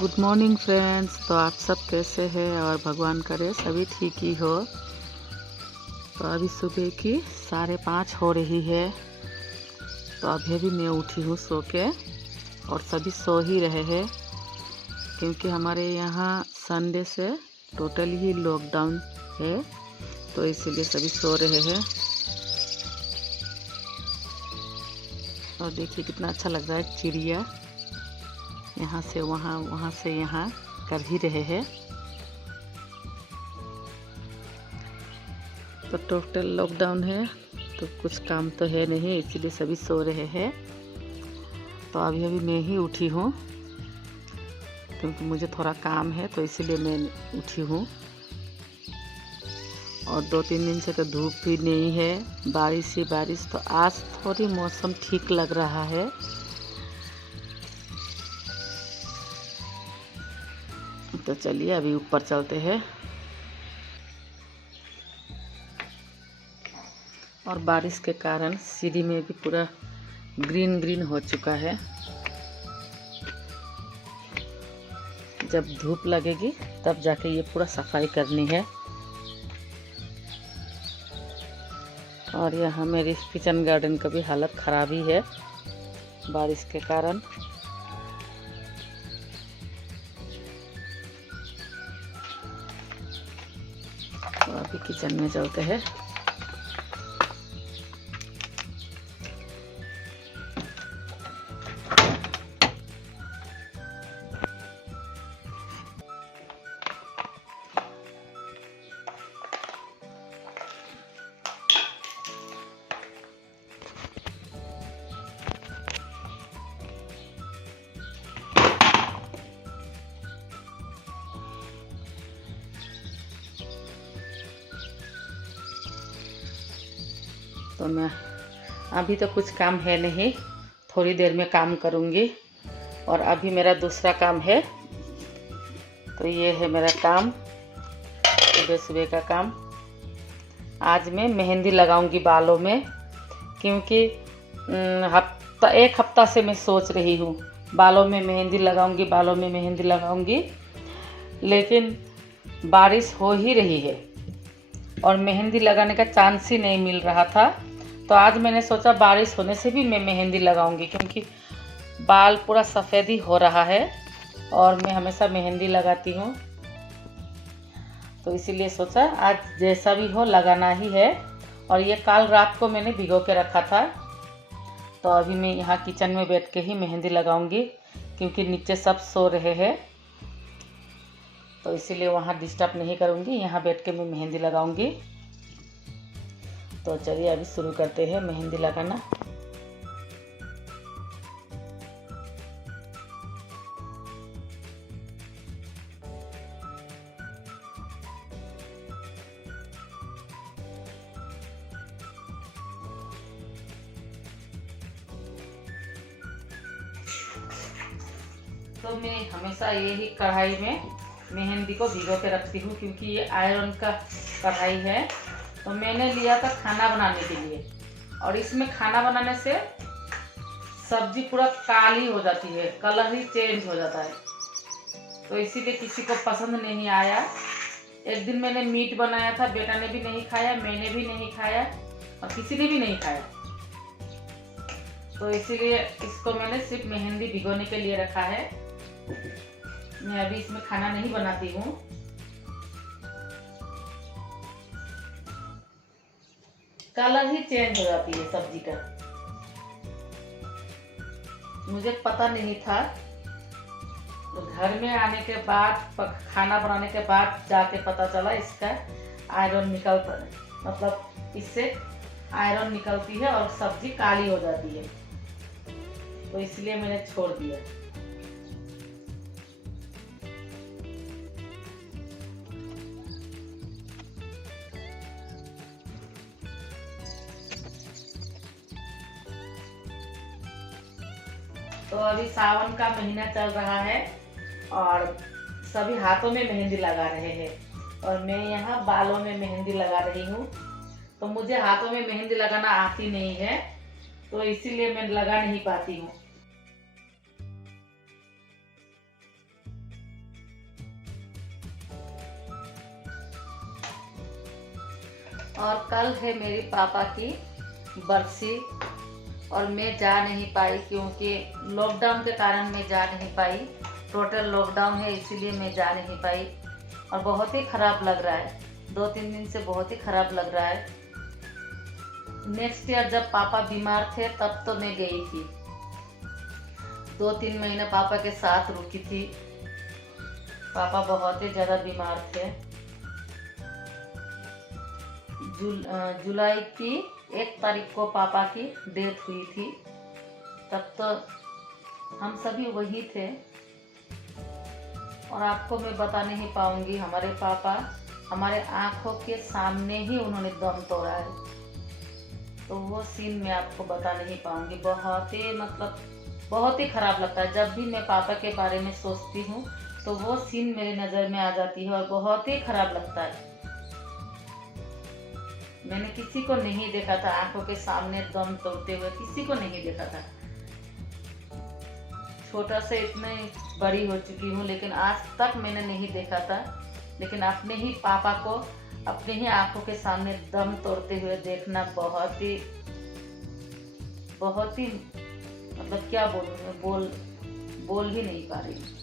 Good morning friends. तो आप सब कैसे हैं और भगवान करे सभी ठीक ही हो। तो अभी सुबह की 5:30 हो रही है। तो अभी मैं उठी हूँ सो के और सभी सो ही रहे हैं क्योंकि हमारे यहाँ संडे से टोटल ही लॉकडाउन है, तो इसीलिए सभी सो रहे हैं। और देखिए कितना अच्छा लग रहा है, चिड़िया यहाँ से वहाँ, वहाँ से यहाँ कर ही रहे हैं। तो टोटल लॉकडाउन है तो कुछ काम तो है नहीं, इसीलिए सभी सो रहे हैं। तो अभी मैं ही उठी हूँ क्योंकि मुझे थोड़ा काम है, तो इसीलिए मैं उठी हूँ। और 2-3 दिन से तो धूप भी नहीं है, बारिश ही बारिश। तो आज थोड़ी मौसम ठीक लग रहा है। तो चलिए अभी ऊपर चलते हैं। और बारिश के कारण सीढ़ी में भी पूरा ग्रीन ग्रीन हो चुका है। जब धूप लगेगी तब जाके ये पूरा सफाई करनी है। और यहाँ मेरी किचन गार्डन का भी हालत ख़राब ही है बारिश के कारण। तो अभी किचन में चलते हैं। तो मैं अभी तो कुछ काम है नहीं, थोड़ी देर में काम करूँगी। और अभी मेरा दूसरा काम है। तो ये है मेरा काम, सुबह सुबह का काम। आज मैं मेहंदी लगाऊंगी बालों में, क्योंकि एक हफ्ता से मैं सोच रही हूँ बालों में मेहंदी लगाऊंगी, बालों में मेहंदी लगाऊंगी, लेकिन बारिश हो ही रही है और मेहंदी लगाने का चांस ही नहीं मिल रहा था। तो आज मैंने सोचा बारिश होने से भी मैं मेहंदी लगाऊंगी, क्योंकि बाल पूरा सफ़ेद ही हो रहा है और मैं हमेशा मेहंदी लगाती हूँ। तो इसीलिए सोचा आज जैसा भी हो लगाना ही है। और ये कल रात को मैंने भिगो के रखा था। तो अभी मैं यहाँ किचन में बैठ के ही मेहंदी लगाऊंगी, क्योंकि नीचे सब सो रहे हैं। तो इसीलिए वहाँ डिस्टर्ब नहीं करूँगी, यहाँ बैठ के मैं मेहंदी लगाऊंगी। तो चलिए अभी शुरू करते हैं मेहंदी लगाना। तो मैं हमेशा यही कढ़ाई में मेहंदी को भिगो के रखती हूँ, क्योंकि ये आयरन का कढ़ाई है। तो मैंने लिया था खाना बनाने के लिए, और इसमें खाना बनाने से सब्जी पूरा काली हो जाती है, कलर ही चेंज हो जाता है। तो इसीलिए किसी को पसंद नहीं आया। एक दिन मैंने मीट बनाया था, बेटा ने भी नहीं खाया, मैंने भी नहीं खाया और किसी ने भी नहीं खाया। तो इसीलिए इसको मैंने सिर्फ मेहंदी भिगोने के लिए रखा है। मैं अभी इसमें खाना नहीं बनाती हूँ। कलर ही चेंज हो जाती है सब्जी का। मुझे पता नहीं था, तो घर में आने के बाद, खाना बनाने के बाद जाके पता चला इसका आयरन निकलता है, मतलब इससे आयरन निकलती है और सब्जी काली हो जाती है। तो इसलिए मैंने छोड़ दिया। तो अभी सावन का महीना चल रहा है और सभी हाथों में मेहंदी लगा रहे हैं, और मैं यहाँ बालों में मेहंदी लगा रही हूँ। तो मुझे हाथों में मेहंदी लगाना आती नहीं है, तो इसीलिए मैं लगा नहीं पाती हूँ। और कल है मेरी पापा की बरसी और मैं जा नहीं पाई क्योंकि लॉकडाउन के कारण मैं जा नहीं पाई। टोटल लॉकडाउन है इसीलिए मैं जा नहीं पाई और बहुत ही ख़राब लग रहा है। 2-3 दिन से बहुत ही ख़राब लग रहा है। नेक्स्ट ईयर जब पापा बीमार थे तब तो मैं गई थी। 2-3 महीने पापा के साथ रुकी थी। पापा बहुत ही ज़्यादा बीमार थे। जुलाई की 1 तारीख को पापा की डेथ हुई थी। तब तो हम सभी वही थे और आपको मैं बता नहीं पाऊंगी, हमारे पापा हमारे आंखों के सामने ही उन्होंने दम तोड़ा है। तो वो सीन मैं आपको बता नहीं पाऊंगी। बहुत ही ख़राब लगता है। जब भी मैं पापा के बारे में सोचती हूँ तो वो सीन मेरी नज़र में आ जाती है और बहुत ही ख़राब लगता है। मैंने किसी को नहीं देखा था आंखों के सामने दम तोड़ते हुए, किसी को नहीं देखा था। छोटा से इतने बड़ी हो चुकी हूँ लेकिन आज तक मैंने नहीं देखा था। लेकिन अपने ही पापा को अपने ही आंखों के सामने दम तोड़ते हुए देखना बहुत ही मतलब क्या बोलूँ मैं, बोल ही नहीं पा रही।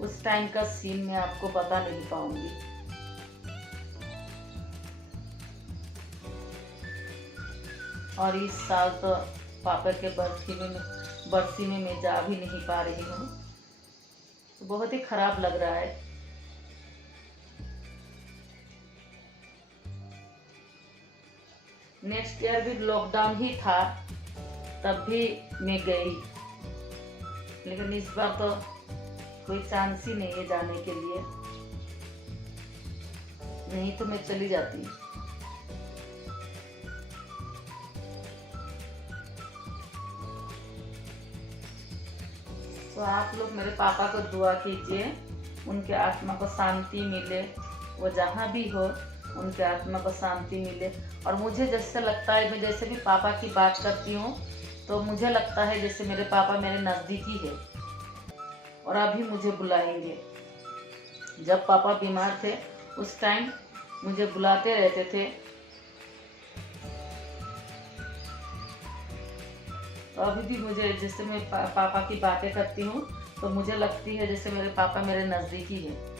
उस टाइम का सीन मैं आपको बता नहीं पाऊंगी। और इस साल तो पापा के बरसी में मैं जा भी नहीं पा रही हूँ। तो बहुत ही खराब लग रहा है। नेक्स्ट ईयर भी लॉकडाउन ही था, तब भी मैं गई। लेकिन इस बार तो कोई चांस ही नहीं है जाने के लिए, नहीं तो मैं चली जाती। तो आप लोग मेरे पापा को दुआ कीजिए, उनके आत्मा को शांति मिले। वो जहाँ भी हो उनके आत्मा को शांति मिले। और मुझे जैसे लगता है, मैं जैसे भी पापा की बात करती हूँ तो मुझे लगता है जैसे मेरे पापा मेरे नज़दीकी है और अभी मुझे बुलाएंगे। जब पापा बीमार थे उस टाइम मुझे बुलाते रहते थे। तो अभी भी मुझे जैसे मैं पापा की बातें करती हूँ तो मुझे लगती है जैसे मेरे पापा मेरे नज़दीकी है।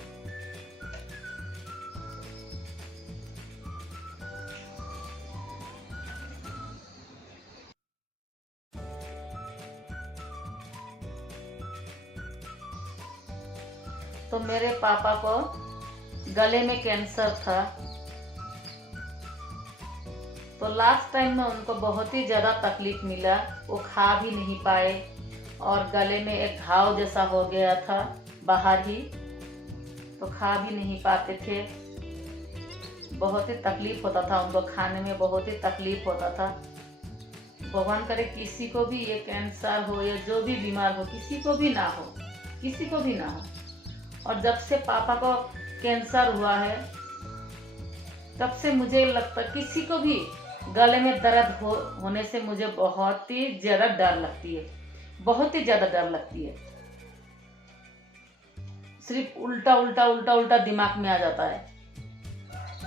तो मेरे पापा को गले में कैंसर था। तो लास्ट टाइम में उनको बहुत ही ज़्यादा तकलीफ मिला। वो खा भी नहीं पाए और गले में एक घाव जैसा हो गया था बाहर ही, तो खा भी नहीं पाते थे। बहुत ही तकलीफ होता था उनको, खाने में बहुत ही तकलीफ होता था। भगवान करे किसी को भी ये कैंसर हो या जो भी बीमार हो, किसी को भी ना हो, किसी को भी ना हो। और जब से पापा को कैंसर हुआ है तब से मुझे लगता किसी को भी गले में दर्द होने से मुझे बहुत ही ज़्यादा डर लगती है, बहुत ही ज़्यादा डर लगती है। सिर्फ उल्टा उल्टा उल्टा उल्टा दिमाग में आ जाता है।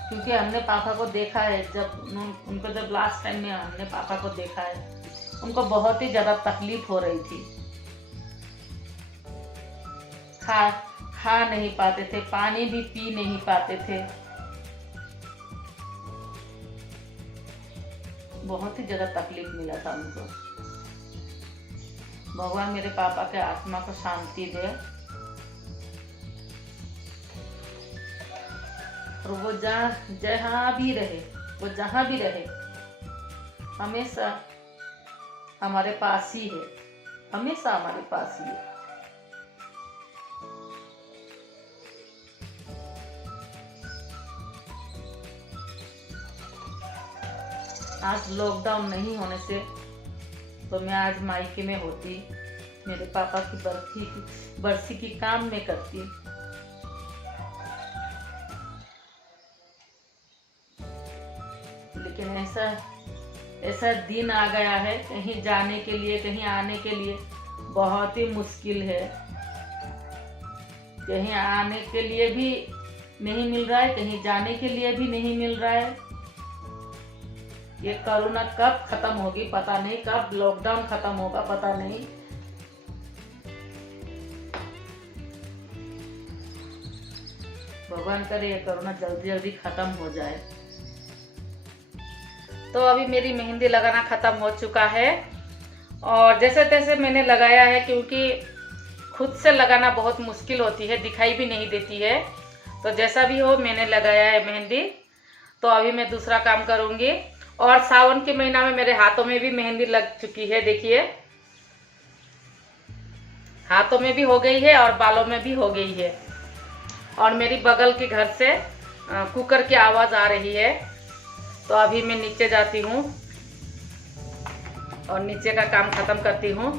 क्योंकि हमने पापा को देखा है, जब जब लास्ट टाइम में हमने पापा को देखा है, उनको बहुत ही ज़्यादा तकलीफ हो रही थी। खा नहीं पाते थे, पानी भी पी नहीं पाते थे। बहुत ही ज़्यादा तकलीफ मिला था उनको। भगवान मेरे पापा के आत्मा को शांति दे और वो जहाँ भी रहे हमेशा हमारे पास ही है, हमेशा हमारे पास ही है। आज लॉकडाउन नहीं होने से तो मैं आज मायके में होती, मेरे पापा की बरसी की काम में करती। लेकिन ऐसा दिन आ गया है, कहीं जाने के लिए, कहीं आने के लिए बहुत ही मुश्किल है। कहीं आने के लिए भी नहीं मिल रहा है, कहीं जाने के लिए भी नहीं मिल रहा है। ये कोरोना कब खत्म होगी पता नहीं, कब लॉकडाउन खत्म होगा पता नहीं। भगवान करे ये कोरोना जल्दी जल्दी खत्म हो जाए। तो अभी मेरी मेहंदी लगाना खत्म हो चुका है और जैसे तैसे मैंने लगाया है, क्योंकि खुद से लगाना बहुत मुश्किल होती है, दिखाई भी नहीं देती है। तो जैसा भी हो मैंने लगाया है मेहंदी। तो अभी मैं दूसरा काम करूँगी। और सावन के महीना में मेरे हाथों में भी मेहंदी लग चुकी है, देखिए हाथों में भी हो गई है और बालों में भी हो गई है। और मेरी बगल के घर से कुकर की आवाज़ आ रही है। तो अभी मैं नीचे जाती हूँ और नीचे का काम खत्म करती हूँ।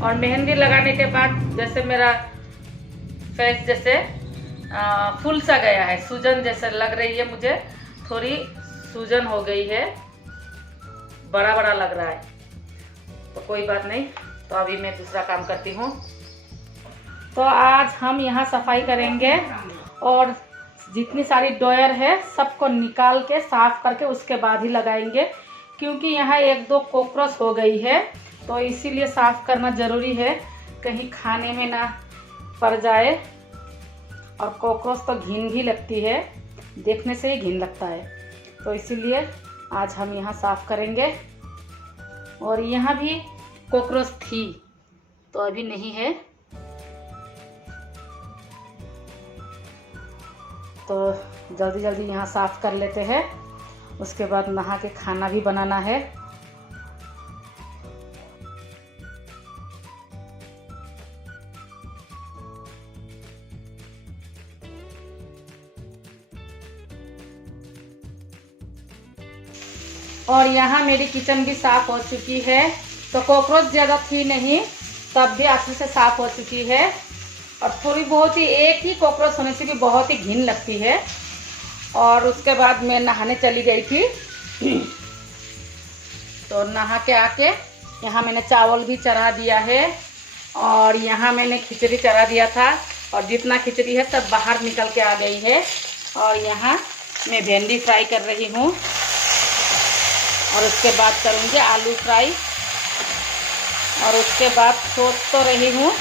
और मेहंदी लगाने के बाद जैसे मेरा फेस जैसे फूल सा गया है, सूजन जैसे लग रही है, मुझे थोड़ी सूजन हो गई है, बड़ा बड़ा लग रहा है। तो कोई बात नहीं, तो अभी मैं दूसरा काम करती हूँ। तो आज हम यहाँ सफाई करेंगे और जितनी सारी डोयर है सबको निकाल के साफ करके उसके बाद ही लगाएंगे, क्योंकि यहाँ 1-2 कॉकरोच हो गई है। तो इसीलिए साफ करना ज़रूरी है, कहीं खाने में ना पड़ जाए। और कॉकरोच तो घिन भी लगती है, देखने से ही घिन लगता है। तो इसीलिए आज हम यहाँ साफ करेंगे। और यहाँ भी कॉकरोच थी तो अभी नहीं है। तो जल्दी जल्दी यहाँ साफ कर लेते हैं, उसके बाद नहा के खाना भी बनाना है। और यहाँ मेरी किचन भी साफ हो चुकी है। तो कॉकरोच ज़्यादा थी नहीं, तब भी अच्छे से साफ हो चुकी है। और थोड़ी बहुत ही, एक ही कॉकरोच होने से भी बहुत ही घिन लगती है। और उसके बाद मैं नहाने चली गई थी। तो नहा के आके यहाँ मैंने चावल भी चढ़ा दिया है और यहाँ मैंने खिचड़ी चढ़ा दिया था। और जितना खिचड़ी है सब बाहर निकल के आ गई है। और यहाँ मैं भिंडी फ्राई कर रही हूँ और उसके बाद करूँगी आलू फ्राई। और उसके बाद सोच तो रही हूँ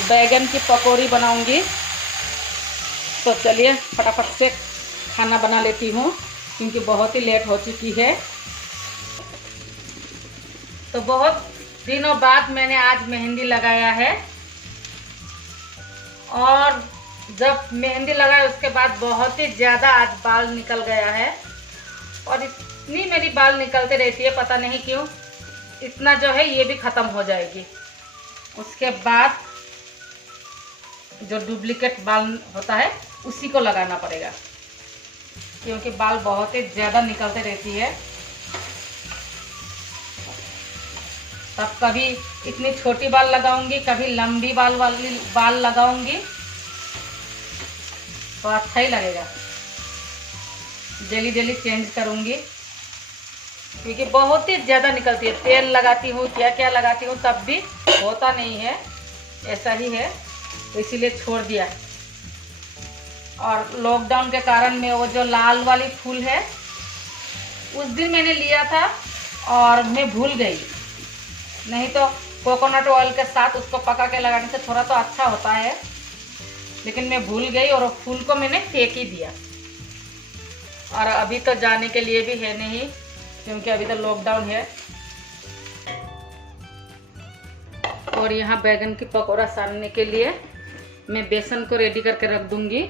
बैगन की पकौड़ी बनाऊँगी। तो चलिए फटाफट से खाना बना लेती हूँ, क्योंकि बहुत ही लेट हो चुकी है। तो बहुत दिनों बाद मैंने आज मेहंदी लगाया है। और जब मेहंदी लगाया उसके बाद बहुत ही ज़्यादा आज बाल निकल गया है। और इतनी मेरी बाल निकलते रहती है, पता नहीं क्यों। इतना जो है ये भी ख़त्म हो जाएगी। उसके बाद जो डुप्लीकेट बाल होता है उसी को लगाना पड़ेगा, क्योंकि बाल बहुत ही ज़्यादा निकलते रहती है। तब कभी इतनी छोटी बाल लगाऊंगी, कभी लंबी बाल वाली बाल लगाऊंगी, तो अच्छा ही लगेगा। डेली डेली चेंज करूंगी, क्योंकि बहुत ही ज़्यादा निकलती है। तेल लगाती हूँ, क्या क्या लगाती हूँ, तब भी होता नहीं है, ऐसा ही है। तो इसीलिए छोड़ दिया। और लॉकडाउन के कारण में वो जो लाल वाली फूल है उस दिन मैंने लिया था और मैं भूल गई। नहीं तो कोकोनट ऑयल के साथ उसको पका के लगाने से थोड़ा तो अच्छा होता है, लेकिन मैं भूल गई और फूल को मैंने फेंक ही दिया। और अभी तो जाने के लिए भी है नहीं, क्योंकि अभी तो लॉकडाउन है। और यहाँ बैगन की पकौड़ा सानने के लिए मैं बेसन को रेडी करके रख दूंगी।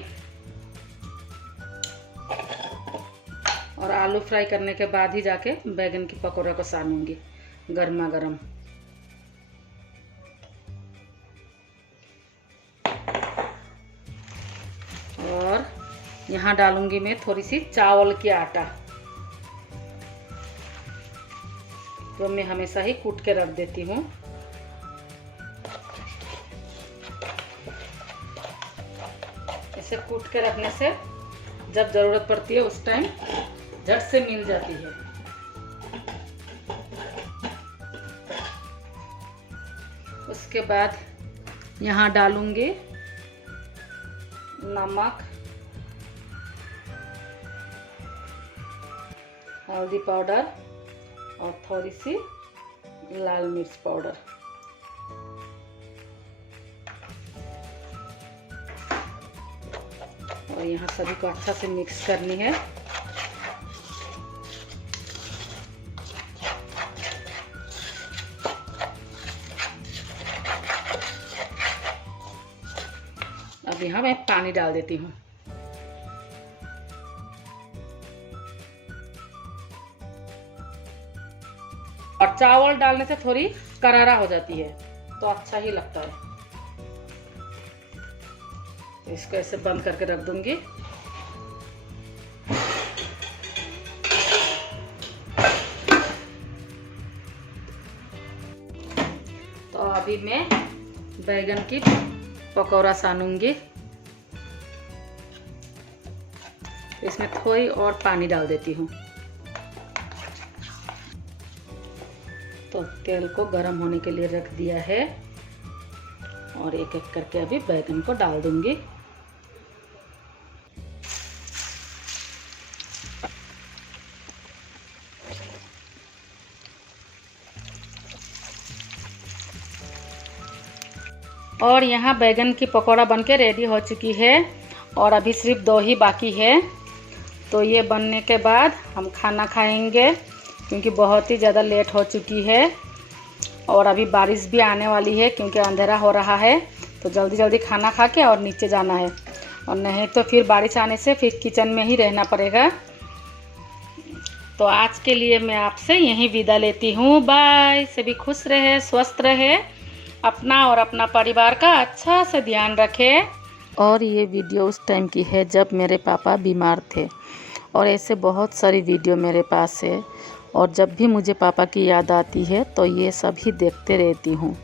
और आलू फ्राई करने के बाद ही जाके बैगन की पकौड़ा को सानूंगी गर्मा गर्म। और यहाँ डालूंगी मैं थोड़ी सी चावल की आटा, जो मैं हमेशा ही कूट के रख देती हूँ। इसे कूट के रखने से जब ज़रूरत पड़ती है उस टाइम झट से मिल जाती है। उसके बाद यहाँ डालूंगी नमक, हल्दी पाउडर और थोड़ी सी लाल मिर्च पाउडर। और यहाँ सभी को अच्छा से मिक्स करनी है। अब यहाँ मैं पानी डाल देती हूँ। और चावल डालने से थोड़ी करारा हो जाती है तो अच्छा ही लगता है। तो इसको ऐसे बंद करके रख दूंगी। तो अभी मैं बैगन की पकौड़ा सानूंगी। इसमें थोड़ी और पानी डाल देती हूँ। तो तेल को गर्म होने के लिए रख दिया है और एक एक करके अभी बैगन को डाल दूंगी। और यहाँ बैगन की पकौड़ा बनके रेडी हो चुकी है और अभी सिर्फ 2 ही बाकी है। तो ये बनने के बाद हम खाना खाएंगे क्योंकि बहुत ही ज़्यादा लेट हो चुकी है और अभी बारिश भी आने वाली है क्योंकि अंधेरा हो रहा है। तो जल्दी जल्दी खाना खा के और नीचे जाना है और नहीं तो फिर बारिश आने से फिर किचन में ही रहना पड़ेगा। तो आज के लिए मैं आपसे यहीं विदा लेती हूँ। बाय। सभी खुश रहे, स्वस्थ रहे, अपना और अपना परिवार का अच्छा से ध्यान रखें। और ये वीडियो उस टाइम की है जब मेरे पापा बीमार थे और ऐसे बहुत सारी वीडियो मेरे पास है और जब भी मुझे पापा की याद आती है तो ये सभी देखते रहती हूँ।